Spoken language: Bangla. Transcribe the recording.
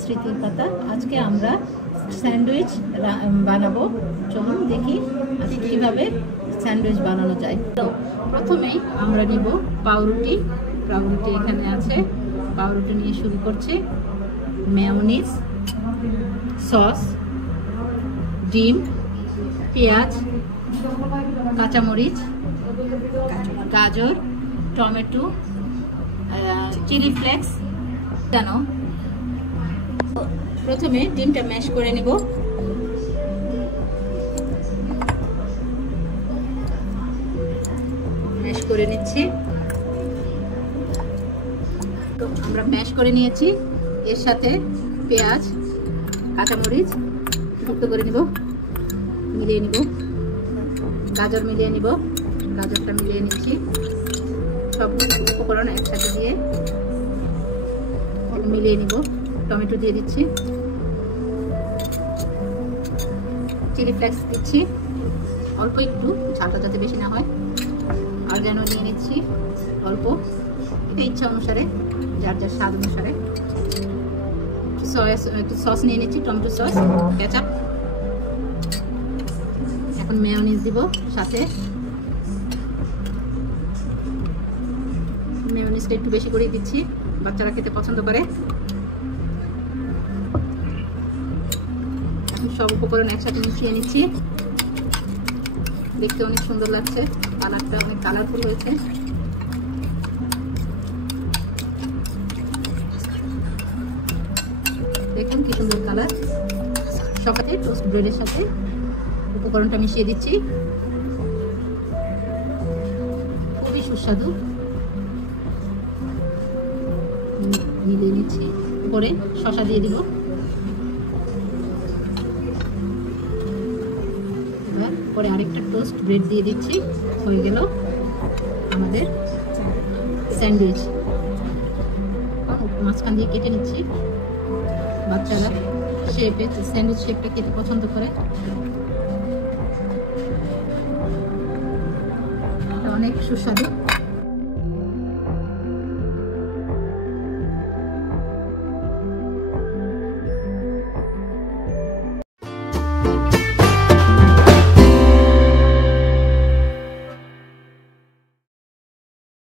স্মৃতির পাতা। আজকে আমরা স্যান্ডউইচ বানাবো। চলুন দেখি আজকে কিভাবে স্যান্ডউইচ বানানো যায়। তো প্রথমেই আমরা নিব পাউরুটি। পাউরুটি এখানে আছে, পাউরুটি নিয়ে শুরু করছি। মেয়োনিজ, সস, ডিম, পেঁয়াজ, কাঁচামরিচ, গাজর, টমেটো, চিলি ফ্লেক্স। কেন প্রথমে ডিমটা ম্যাশ করে নেব। ম্যাশ করে নিচ্ছি। তো আমরা ম্যাশ করে নিয়েছি। এর সাথে পেঁয়াজ, কাঁচামরিচ মুক্ত করে নিব, মিলিয়ে নিব। গাজর মিলিয়ে নিব, গাজরটা মিলিয়ে নিচ্ছি। সব উপকরণ একসাথে দিয়ে মিলিয়ে নিব। টমেটো দিয়ে দিচ্ছি, চিলি ফ্লেক্স দিচ্ছি অল্প একটু, ঝালটা যাতে বেশি না হয়। অরগ্যানো নিয়ে নিচ্ছি অল্প, এটা ইচ্ছা অনুসারে, যার যার স্বাদ অনুসারে। একটু সস নিয়ে নিচ্ছি, টমেটো সস, কেচাপ। এখন মেয়োনিজ দিব সাথে। মেয়োনিজটা একটু বেশি করে দিচ্ছি, বাচ্চারা খেতে পছন্দ করে। সব উপকরণ একসাথে মিশিয়ে নিচ্ছি। দেখতে অনেক সুন্দর লাগছে, কালারটা অনেক কালারফুল হয়েছে। দেখুন কি সুন্দর কালার। সকালে টোস্ট ব্রেডের সাথে উপকরণটা মিশিয়ে দিচ্ছি, খুবই সুস্বাদু। মিলিয়ে নিচ্ছি, উপরে শসা দিয়ে দিব। এবার পরে আরেকটা টোস্ট ব্রেড দিয়ে দিচ্ছি। হয়ে গেল আমাদের স্যান্ডউইচ। মাঝখান দিয়ে কেটে নিচ্ছি। বাচ্চারা শেপে স্যান্ডউইচ শেপটা খেতে পছন্দ করে। অনেক সুস্বাদু।